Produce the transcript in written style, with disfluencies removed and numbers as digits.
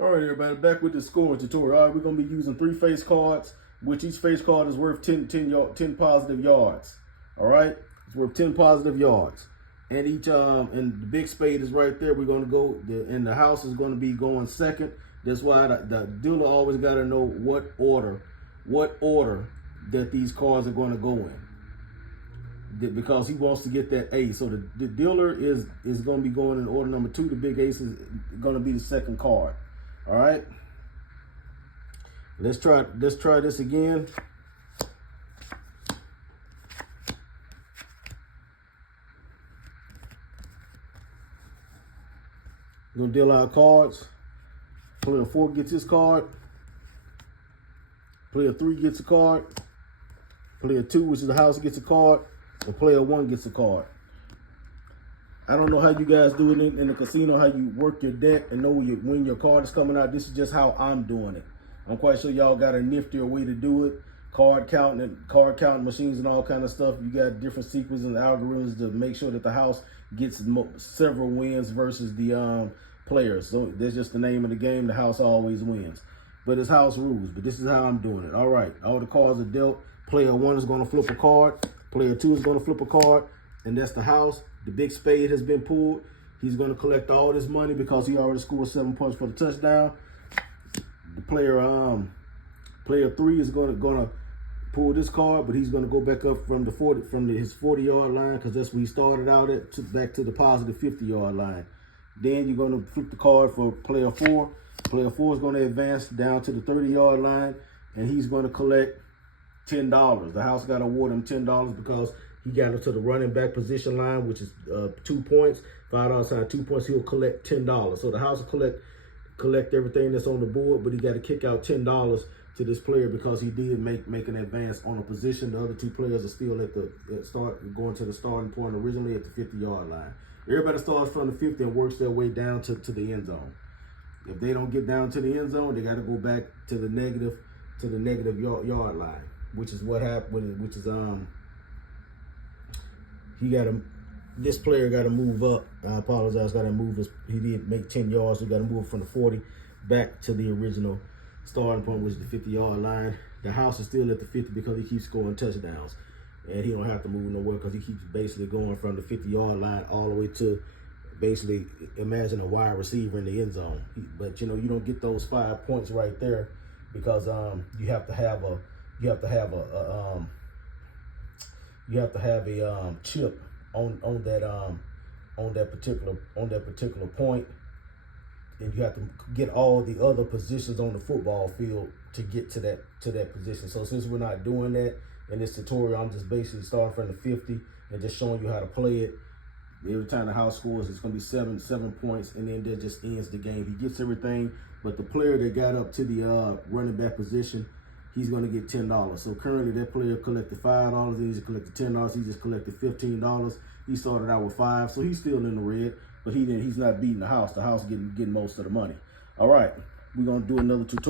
All right, everybody, back with the scoring tutorial. All right, we're going to be using 3 face cards, which each face card is worth 10 positive yards. All right, it's worth 10 positive yards. And each and the big spade is right there. We're going to go, and the house is going to be going second. That's why the dealer always got to know what order that these cards are going to go in, because he wants to get that ace. So the dealer is going to be going in order number 2. The big ace is going to be the second card. All right, let's try this again. We're gonna deal our cards. Player 4 gets his card. Player 3 gets a card. Player 2, which is the house, gets a card. And player 1 gets a card. I don't know how you guys do it in the casino, how you work your deck and know when your card is coming out. This is just how I'm doing it. I'm quite sure y'all got a niftier way to do it. Card counting machines and all kind of stuff. You got different sequences and algorithms to make sure that the house gets several wins versus the players. So that's just the name of the game. The house always wins. But it's house rules. But this is how I'm doing it. All right. All the cards are dealt. Player 1 is going to flip a card. Player 2 is going to flip a card. And that's the house. The big spade has been pulled. He's going to collect all this money because he already scored 7 points for the touchdown. The player 3 is going to pull this card, but he's going to go back up from his 40-yard line, because that's where he started out at, back to the positive 50-yard line. Then you're going to flip the card for player 4. Player 4 is going to advance down to the 30-yard line, and he's going to collect $10. The house got to award him $10 because he got into the running back position line, which is 2 points. $5 side, 2 points. He'll collect $10. So the house will collect everything that's on the board, but he got to kick out $10 to this player because he did make an advance on a position. The other 2 players are still at going to the starting point originally at the 50-yard line. Everybody starts from the 50 and works their way down to the end zone. If they don't get down to the end zone, they got to go back to the negative yard line, which is what happened. Which is this player got to move up. I apologize. Got to move he did make 10 yards. So got to move from the 40 back to the original starting point, which is the 50-yard line. The house is still at the 50 because he keeps scoring touchdowns, and he don't have to move nowhere because he keeps basically going from the 50-yard line all the way to basically, imagine a wide receiver in the end zone. But you don't get those 5 points right there because you have to have a chip on that particular point, and you have to get all the other positions on the football field to get to that position. So since we're not doing that in this tutorial, I'm just basically starting from the 50 and just showing you how to play it. Every time the house scores, it's going to be 7 points, and then that just ends the game. He gets everything, but the player that got up to the running back position, he's going to get $10. So currently that player collected $5, and he's collected $10. He just collected $15. He started out with 5, so he's still in the red, but he's not beating the house. The house getting most of the money. All right, we're going to do another tutorial.